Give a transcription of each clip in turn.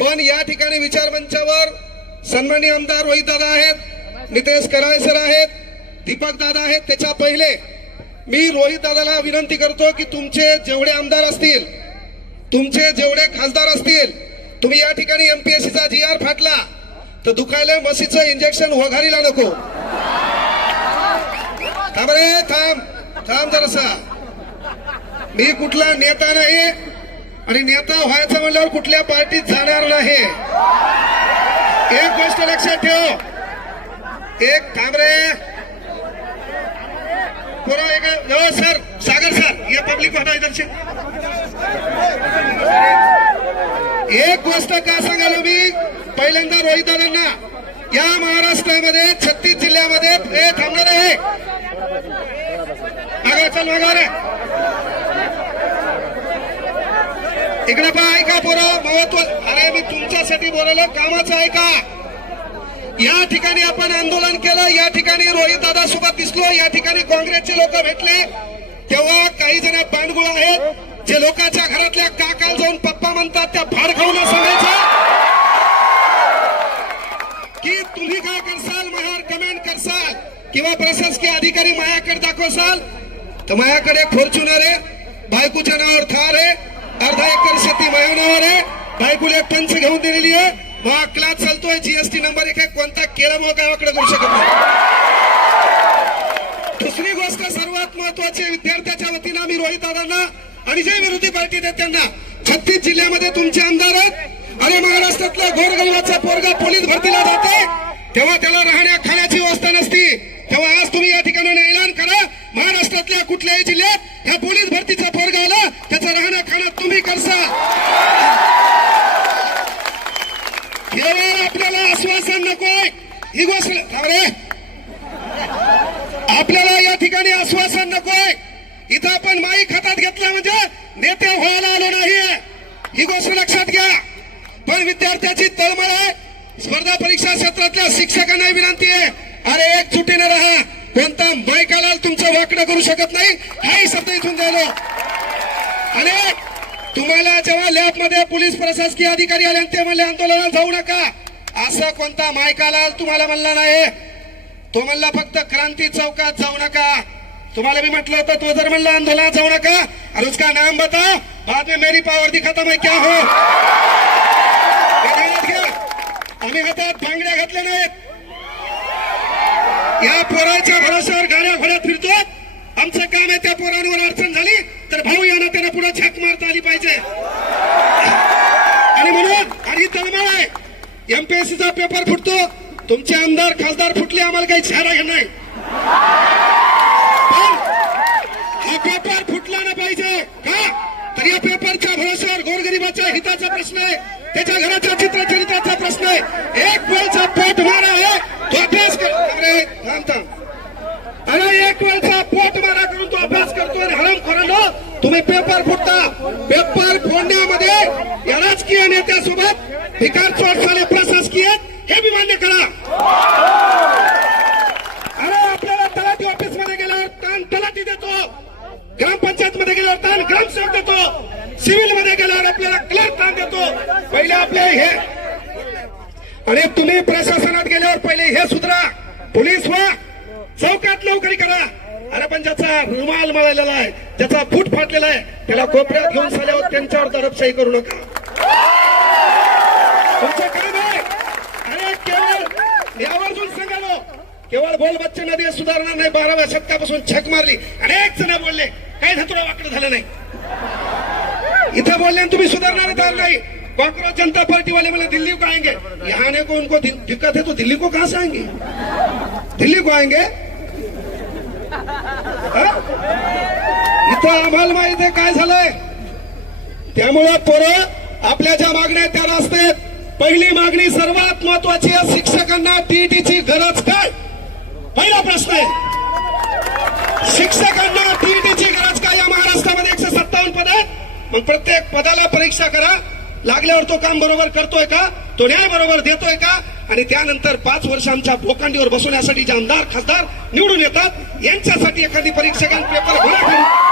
पण या ठिकाणी विचार मंचावर सन्माननीय आमदार रोहित दादा आहेत, नितेश कराळे सर आहेत, दीपक दादा आहेत. त्याच्या पहिले मी रोहित दादाला विनंती करतो की तुमचे जेवढे आमदार असतील, तुमचे जेवढे खासदार असतील, तुम्ही या ठिकाणी एमपीएससीचा GR फाटला तर दुखायला मशीचं इंजेक्शन वघारीला नको. थांब रे, थांब जरासा. मी कुठला नेता नाही आणि नेता व्हायचं म्हणल्यावर कुठल्या पार्टीत जाणार नाही. एक गोष्ट लक्षात ठेव. एक थांब रे सर, सागर सर, ये पब्लिक होता इधर से. एक गोष्ट का सांगालो मी पहिल्यांदा रोहित दादांना, या महाराष्ट्रामध्ये 36 जिल्ह्यामध्ये हे थांबणार आहे. मागा चल, मागा रे. इकडे पहा, ऐका पोरं, महत्व. अरे मी तुमच्यासाठी बोललो, कामाचं ऐका. या ठिकाणी आपण आंदोलन केलं, या ठिकाणी रोहित दादा सोबत दिसलो, या ठिकाणी काँग्रेसचे लोक भेटले, तेव्हा काही जण पांडगुळ आहेत जे लोकांच्या घरातल्या काकाला जाऊन पप्पा म्हणतात, त्या भाड खाऊन सांगायचं की तुम्ही काय करसाल, माझ्यावर कमेंट करसाल किंवा प्रशासकीय अधिकारी माझ्याकडे दाखवसाल तर माझ्याकडे फॉर्च्युनर आहे, बायकोच्या नावावर थार आहे, अर्धा एकर शेती माझ्या नावावर आहे, बायकोला एक पंच घेऊन दिलेली आहे, मग क्लास चालतोय, GST नंबर 1 आहे, कोणता केल्यामुळे गावाकडे करू शकत नाही. दुसरी गोष्ट सर्वात महत्वाची, विद्यार्थ्याच्या वतीनं मी रोहित दादांना आणि जे विरोधी पार्टी आहेत त्यांना, 36 जिल्ह्यामध्ये तुमचे आमदार आहेत. अरे महाराष्ट्रातला गोरगरिबाचा पोरगा पोलीस भरतीला जाते तेव्हा त्याला राहण्या खाण्याची व्यवस्था नसती, तेव्हा आज तुम्ही या ठिकाणी ऐलान करा, महाराष्ट्रातल्या कुठल्याही जिल्ह्यात ह्या पोलीस भरतीचा पोरगा आला त्याचं राहण्या खाणं तुम्ही करसाल. केवळ आपल्याला आश्वासन नकोय, ही गोष्ट आपल्याला या ठिकाणी आश्वासन नकोय. इथं आपण माईक हातात घेतला म्हणजे नेते व्हायला आलो नाहीये, ही गोष्ट लक्षात घ्या. पण विद्यार्थ्याची तळमळ आहे. स्पर्धा परीक्षा क्षेत्रातल्या शिक्षकांना विनंती आहे, अरे एकजुटीने राहा, कोणता माईकाला तुमचं वाकडं करू शकत नाही, हाही शब्द इथून द्यायलो. आणि तुम्हाला जेव्हा लॅबमध्ये पोलीस प्रशासकीय अधिकारी आले ते म्हणले आंदोलनात जाऊ नका, असं कोणता मायकाला तुम्हाला म्हणला नाही. तो म्हणला फक्त क्रांती चौकात जाऊ नका. तुम्हाला मी म्हटलं होतं, तो जर म्हणला आंदोलनात जाऊ नका और उसका नाम बताओ, बाद में मेरी पावर दिखाता मैं क्या हो. आम्ही हातात बांगड्या घातल्या नाहीत, या पोराच्या भरोश्यावर गाड्या घोड्यात फिरतो. आमचं काम आहे त्या पोरांवर अडचण झाली तर भाऊ यांना त्यांना पुढे झक मारता आली पाहिजे. आणि म्हणून आणि तळमळ आहे, एमपीएससीचा पेपर फुटतो, तुमचे आमदार खासदार फुटले, आम्हाला काही छारा घेणार नाही. पण हा पेपर फुटला ना पाहिजे का, तर या पेपरच्या भरोश्यावर गोरगरिबाच्या हिताचा प्रश्न आहे, त्याच्या घराच्या चित्रचरित्राचा प्रश्न आहे. एक वेळचा पोट मारा आहे तो अभ्यास कर. अरे एक वेळचा पोट मारा करून तो अभ्यास करतो आणि हराम खोरांनो तुम्ही पेपर फुटता. पेपर फोडण्यामध्ये या राजकीय नेत्यासोबत भिकार चोट झाले प्रशासकीय, हे बी मान्य करा. अरे आपल्याला तलाठी ऑफिस मध्ये गेल्यावर ताण तलाठी देतो, ग्रामपंचायत मध्ये गेल्यावर ताण ग्रामसेवक देतो, सिव्हिल मध्ये गेल्यावर आपल्याला क्लर्क ताण देतो. पहिले आपले हे, आणि तुम्ही प्रशासनात गेल्यावर पहिले हे सुधरा, पोलीस व्हा, चौकात लवकरी करा. अरे पण ज्याचा रुमाल मळलेला आहे, ज्याचा फूट फाटलेला आहे, त्याला कोपऱ्यात घेऊन साल्यावर त्यांच्यावर दडपशाही करू नका. तुमचं काम आहे. अरे केवळ यावर्जून सांगालो, केवळ बोल बच्चे नदी सुधारणार नाही. 12व्या शतकापासून छक मारली, अनेक जण बोलले, काही धतुरा वाकडं झालं नाही. इथं बोलल्याने तुम्ही सुधारणार नाही. कांग्रेस जनता पार्टी वाले बोले दिल्ली को आएंगे, यहाँ आने को उनको दिक्कत है तो दिल्ली को कहां से आएंगे, दिल्ली को आएंगे. इथं आम्हाला माहिती आहे काय झालंय. त्यामुळं पोरं आपल्या ज्या मागण्या त्या रस्त्यात. पहिली मागणी सर्वात महत्वाची आहे, शिक्षकांना टीईटीची गरज काय, पहिला प्रश्न आहे. शिक्षकांना टीईटीची गरज काय. या महाराष्ट्रामध्ये 157 पद आहेत, मग प्रत्येक पदाला परीक्षा करा, लागल्यावर तो काम बरोबर करतोय का, तो न्याय बरोबर देतोय का, आणि त्यानंतर 5 वर्ष आमच्या भोकांडीवर बसवण्यासाठी जे आमदार खासदार निवडून येतात यांच्यासाठी एखादी परीक्षकांना पेपर भरा.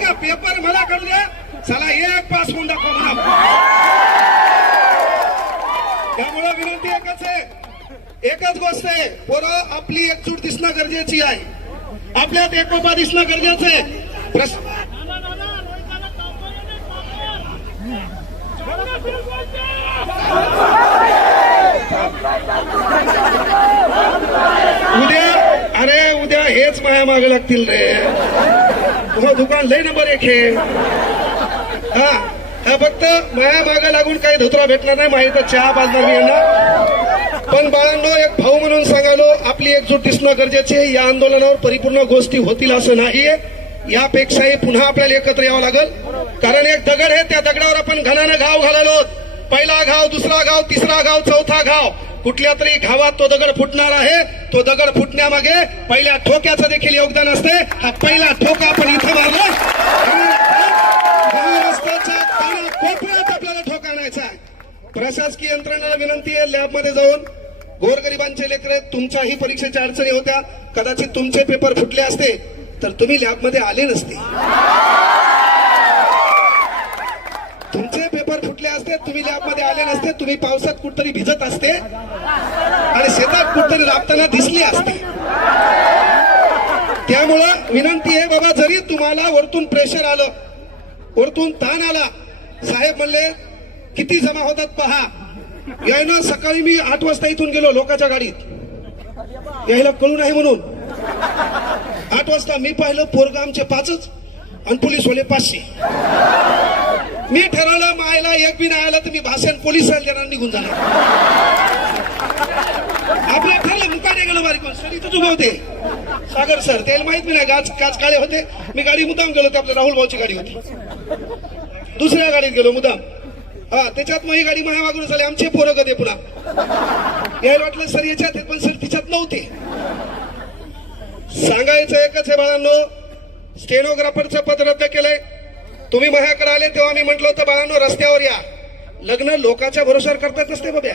का पेपर मला करू द्या, चला एक पास होऊन दाखवा म्हणा. त्यामुळे विनंती एकच आहे, एकच गोष्ट आहे, पोरं आपली एकजूट दिसणं गरजेची आहे, आपल्यात एकोपा दिसणं गरजेचं आहे. उद्या हेच माया मागे लागतील रे. तुम्हा दुकान लय नंबर 1 आहे. हा फक्त माया मागे लागून काही धुतरा भेटणार नाही, माहिती चहा बाजणार मी येणार. पण बाळांनो, एक भाऊ म्हणून सांगालो, आपली एकजूट दिसणं गरजेचे आहे. या आंदोलनावर परिपूर्ण गोष्टी होतील असं नाहीये, यापेक्षाही पुन्हा आपल्याला एकत्र यावं लागेल. कारण एक दगड आहे, त्या दगडावर आपण घणानं घाव घालालो. पहिला घाव, दुसरा घाव, तिसरा घाव, चौथा घाव, कुठल्या तरी घावात तो दगड फुटणार आहे. तो दगड फुटण्यामागे पहिल्या ठोक्याचं देखील योगदान असते. हा पहिला ठोका आपण इथं मारला, रस्त्याच्या कोपऱ्यात आपल्याला ठोका आणायचा. प्रशासकीय यंत्रणेला विनंती आहे, लॅबमध्ये जाऊन गोरगरिबांचे लेकरं, तुमच्याही परीक्षेच्या अडचणी होत्या, कदाचित तुमचे पेपर फुटले असते तर तुम्ही लॅबमध्ये आले नसते. तुमचे पेपर फुटले असते, तुम्ही लॅबमध्ये आले नसते, तुम्ही पावसात कुठतरी भिजत असते आणि शेतात कुठतरी राबताना दिसले असते. त्यामुळं विनंती आहे बाबा, जरी तुम्हाला वरतून प्रेशर आलं, वरतून ताण आला, साहेब म्हणले किती जमा होतात पहा. यायनं सकाळी मी 8 वाजता इथून गेलो लोकांच्या गाडीत, यायला कळू नाही म्हणून. 8 वाजता मी पाहिलं पोरग आमचे 5च आणि पोलीसवाले 500. मी ठरवलं मायला एक बी नाही आलं तर मी भाषण पोलिसांना देणार, निघून जाणार. आपलं ठरलं, मुकाने गेलो बारीक सर इथंच उभे होते सागर सर, त्याला माहित नाही काच काळे होते. मी गाडी मुद्दाम गेलो, ते आपल्या राहुल भाऊची गाडी होती, दुसऱ्या गाडीत गेलो मुद्दाम. हा त्याच्यात मग ही गाडी माझ्या मागून झाली, आमचे पोरं कधी पुन्हा यायला वाटलं सर याच्यात, पण सर तिच्यात नव्हते. सांगायचं एकच आहे बाळांनो, स्टेनोग्राफरचं पद रद्द केलंय. तुम्ही माझ्याकडे आले तेव्हा मी म्हटलं होतं बाळांनो रस्त्यावर या. लग्न लोकांच्या भरोशावर करतात नसते बाब्या.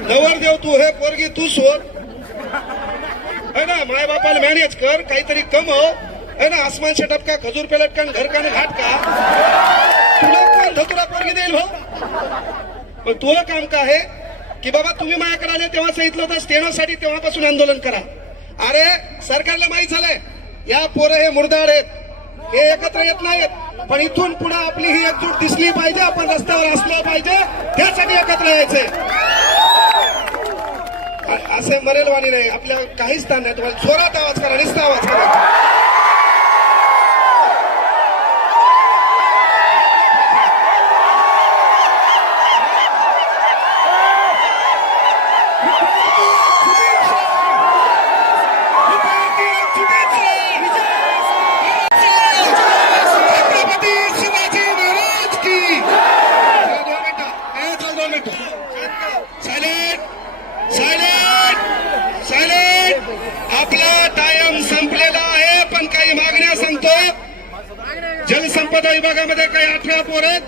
नवरदेव तू, हे पोरगी तू शोध है ना, माय बापाला मॅनेज कर, काहीतरी कमव है ना. आसमान से टपका, खजूर पे लटका, घर का घाट का, तुला कोण धतुरा पोरगी देईल भाऊ. पण तुझं काम काय आहे की बाबा तुम्ही माझ्याकडे आले तेव्हा सांगितलं होतं स्टेनोसाठी, तेव्हापासून आंदोलन करा. अरे सरकारला माहित झालंय या पोरं हे मुर्दाड आहेत, हे एकत्र येत नाहीत, पण इथून पुढे आपली ही एकजूट दिसली पाहिजे, आपण रस्त्यावर असलो पाहिजे, त्यासाठी एकत्र यायचंय. असे मरेलवाणी नाही, आपल्या काहीच स्थान नाही. तुम्हाला जोरात आवाज करा, निस्ता आवाज करा. आपला टाइम संपलेला आहे, पण काही मागण्या सांगतो. जलसंपदा विभागामध्ये काही 18 पोर आहेत,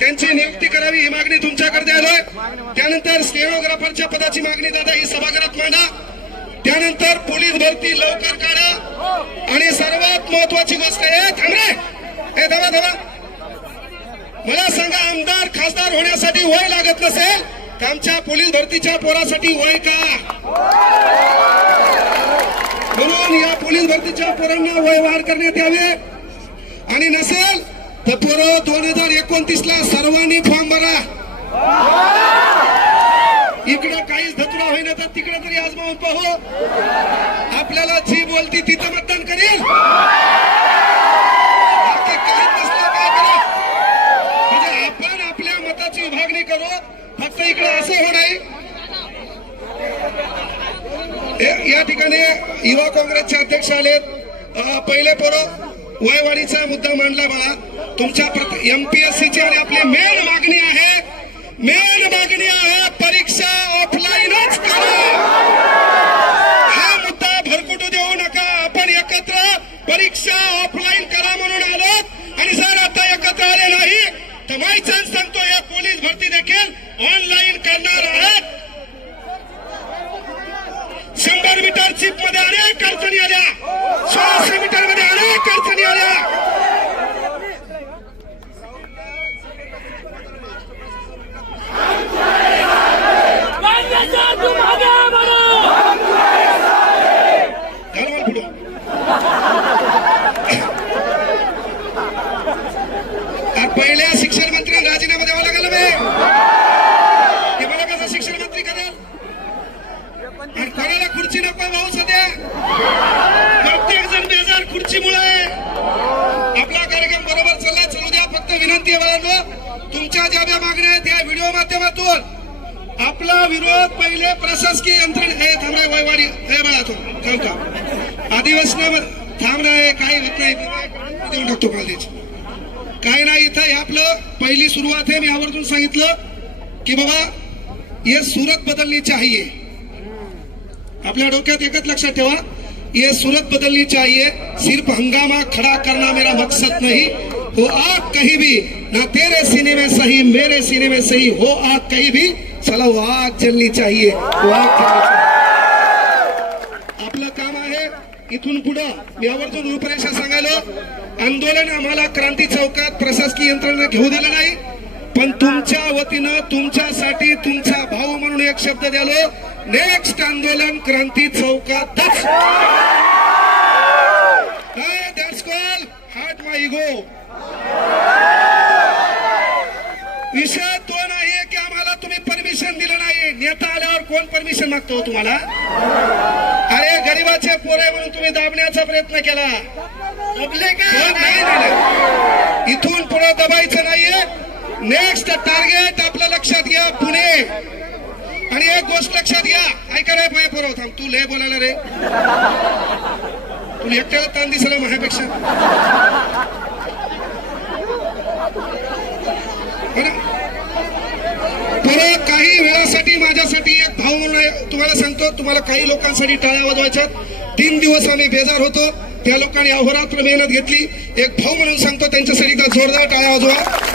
त्यांची नियुक्ती करावी ही मागणी तुमच्याकडे द्यायलोय. त्यानंतर स्टेनोग्राफरच्या पदाची मागणी दादा ही सभागृहात मांडा. त्यानंतर पोलीस भरती लवकर काढा. आणि सर्वात महत्वाची गोष्ट आहे, थांबरे हे धावा धावा, मला सांगा, आमदार खासदार होण्यासाठी वय लागत नसेल तर आमच्या पोलीस भरतीच्या पोरासाठी वय का? म्हणून या पोलीस भरतीच्या पोरांना वय वाढ करण्यात यावे. आणि नसेल तर पोरं 2029ला सर्वांनी फॉर्म भरा. इकडे काहीच धतुरा होईना तर तिकडे तरी आजमावून पाहू. आपल्याला जी बोलती तिथं मतदान करेल, काहीच नसलं काय करा. म्हणजे आपण आपल्या मताची विभागणी करू, फक्त इकडे असं होणार. या ठिकाणी युवा काँग्रेसचे अध्यक्ष आले. पहिले पोरं वयवाढीचा मुद्दा मांडला बाळा. तुमच्या एमपीएससीची आणि आपली मेन मागणी आहे, परीक्षा ऑफलाईनच करा. हा मुद्दा भरकुटू देऊ नका. आपण एकत्र परीक्षा ऑफलाईन करा म्हणून आलो. आणि जर आता एकत्र आले नाही तर माय चान्स सांगतो, या पोलीस भरती देखील ऑनलाईन करणार आहेत. 100 मीटर चिप मध्ये अनेक अडचणी आल्या, 1600 मीटर मध्ये अनेक अडचणी आल्या. पहिल्या शिक्षण मंत्री राजीनामा द्यावा लागेल मला कसं शिक्षण मंत्री करेल. आणि कोणाला खुर्ची नको भाऊ, सध्या प्रत्येक जण बेजार खुर्चीमुळे. आपला कार्यक्रम बरोबर चाललाय, चालू द्या. फक्त विनंती आहे बाळांनो, तुमच्या ज्या ज्या मागण्या आहेत या व्हिडिओ माध्यमातून आपला विरोध पहिले प्रशासकीय यंत्रणा हे थांबे वैवारी हे बाळा तो थांब का अधिवेशन थांब नाही, काही होत नाही, देऊन टाकतो कॉलेज काय नाही. इथं हे आपलं पहिली सुरुवात आहे. मी आवर्जून सांगितलं की बाबा ये सूरत बदलनी चाहिए. आपल्या डोक्यात एकच लक्षात ठेवा, ये सूरत बदलनी चाहिए. सिर्फ हंगामा खड़ा करना मेरा मकसद नहीं. हो आग कहीं भी, ना तेरे सीने में सही मेरे सीने में सही, हो आग कहीं भी, चला वो आग जलनी चाहिए, वो आग जलनी चाहिए. आपलं काम आहे इथून पुढं. मी आवर्जून रूपरेषा सांगायलो, आंदोलन आम्हाला क्रांती चौकात प्रशासकीय यंत्रणा घेऊ दिलं नाही, पण तुमच्या वतीनं तुमच्यासाठी तुमचा भाऊ म्हणून एक शब्द द्यालो, नेक्स्ट आंदोलन क्रांती चौकातच. That's call hurt my ego. विषय तो नाहीये की आम्हाला तुम्ही परमिशन दिलं नाही. नेता आल्यावर कोण परमिशन मागतो तुम्हाला? अरे गरीबाचे पोरे म्हणून तुम्ही दाबण्याचा प्रयत्न केला, दबले का? नाही दिलं. इथून पुढे दबायचं नाहीये. नेक्स्ट टार्गेट आपलं लक्षात घ्या, पुणे. आणि एक गोष्ट लक्षात घ्या, ऐका रे पाय पोरं, थांब तू लय बोलायला रे, तू एकट्याला ताण दिसला माझ्यापेक्षा. परत काही वेळासाठी माझ्यासाठी एक भाऊ म्हणून तुम्हाला सांगतो, तुम्हाला काही लोकांसाठी टाळ्या वाजवायच्यात. 3 दिवस आम्ही बेजार होतो, त्या लोकांनी अहोरात्र मेहनत घेतली. एक भाऊ म्हणून सांगतो, त्यांच्यासाठी जोरदार टाळ्या वाजवा.